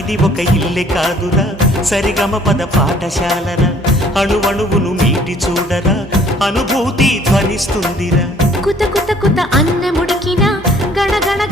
ఇది ఒక ఇల్లే కాదురా సరిగమ పద పాఠశాలరా అణువణువును మీటి చూడరా అనుభూతి ధ్వనిస్తుందిరా కుత కుత కుత అన్నముడికినా గణగణ